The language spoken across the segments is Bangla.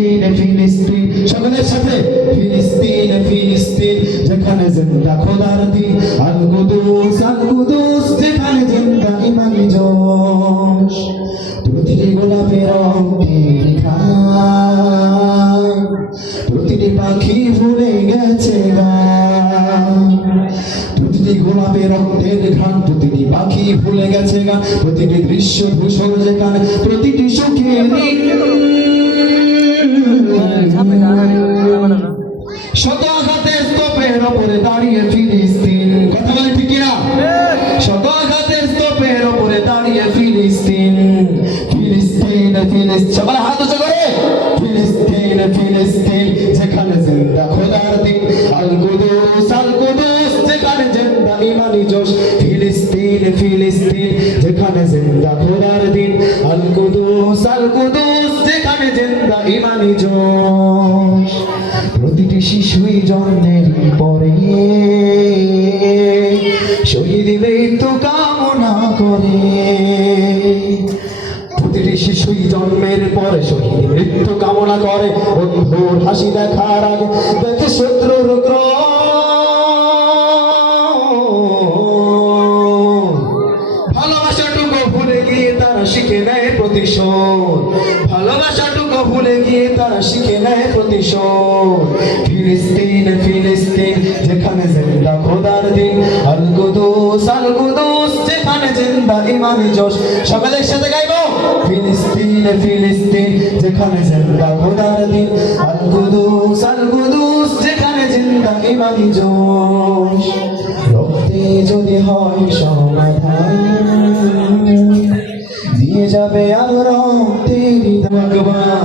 ফিলিস্তিন ফিলিস্তিন। সকলের সাথে ফিলিস্তিন ফিলিস্তিন, যেখানে জিন্দা খোদার দিন। আল কুদুস আল কুদুস যেখানে জিন্দা ইমানি জোশ। প্রতিটি গোলাপের রঙটি প্রতিটি পাখি ভুলে গেছে প্রতিটি গোলাপের রক্তের ঘ্রাণ, প্রতিটি পাখি ভুলে গেছে গান প্রতিটি দৃশ্য ধূসর যেখানে, প্রতিটি সুখের শত আঘাতে স্তূপের ওপরে দাঁড়িয়ে ফিলিস্তিন। কথা বলে ঠিক না শত আঘাতের স্তূপের ওপরে দাঁড়িয়ে ফিলিস্তিন। ফিলিস্তিন ফিলিস্তিন। সবাই হাত উঁচু করে। ফিলিস্তিন ফিলিস্তিন, যেখানে জিন্দা খোদার দিন। আল কুদুস আল কুদুস, যেখানে জিন্দা ইমানি জোশ। ফিলিস্তিন ফিলিস্তিন, যেখানে জিন্দা খোদার দিন। আল কুদুস আল কুদুস, যেখানে জিন্দা ইমানি জোশ। প্রতিটি শিশুই জন্মের পরে শহীদ মৃত্যু কামনা করে প্রতিটি শিশুই জন্মের পরে শহীদ মৃত্যু কামনা করে বন্ধুর হাসি দেখার আগে শত্রুর ক্রোধ। নেয় প্রতিশোধ। ভালোবাসাটুকু ভুলে গিয়ে তারা শিখে নেয় প্রতিশোধ। ফিলিস্তিন ফিলিস্তিন, যেখানে জিন্দা খোদার দিন। আল কুদুস আল কুদুস, যেখানে জিন্দা ইমানি জোশ। সকালের সাথে গাইবো? ফিলিস্তিন ফিলিস্তিন, যেখানে জিন্দা খোদার দিন। আল কুদুস, যেখানে জিন্দা ইমানি জোশ। রক্তে যদি হয় সমাধান। যাবে আলো তেরি আকবার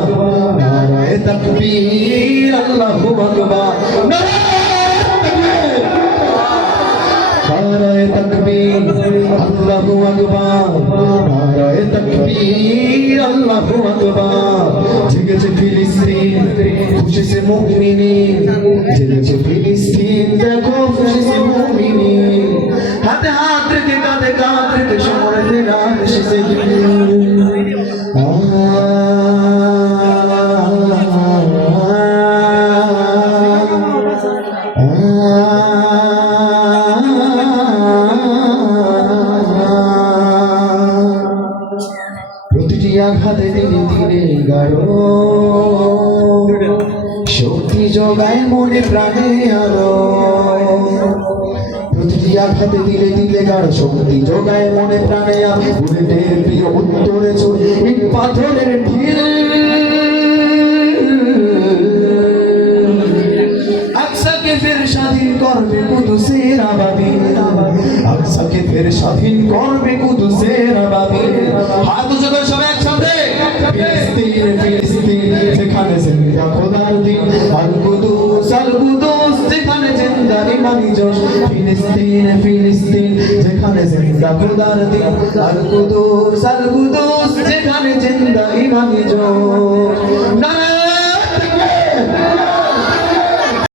নারায়ে তাকবীর, আল্লাহু আকবার। নারায়ে তাকবীর, আল্লাহু আকবার। নারায়ে তাকবীর, আল্লাহু আকবার। জেগেছে ফিলিস্তিন খুশি মুমিনিন। জেগেছে ফিলিস্তিন, দেখো আঘাতে দিনে দিনে গাঢ় শক্তি যোগায় মনে প্রাণে আলো। প্রতিটি আঘাতে দিলে দিলে গাঢ় শক্তি যোগায় মনে প্রাণে আমি বুলেটের প্রিয় উত্তরে চলে পাথরের ঢিল। স্বাধীন করবে কুদুসের আবাবি আকসাকে ফের স্বাধীন করবে কুদুসের আবাবি ফিলিস্তিন ফিলিস্তিন যেখানে জিন্দা খোদার দিন আল কুদুস আল কুদুস যেখানে জিন্দা ইমানি জোশ ফিলিস্তিন ফিলিস্তিন যেখানে জিন্দা খোদার দিন আল কুদুস যেখানে জিন্দা ইমানি জোশ নারায়ণ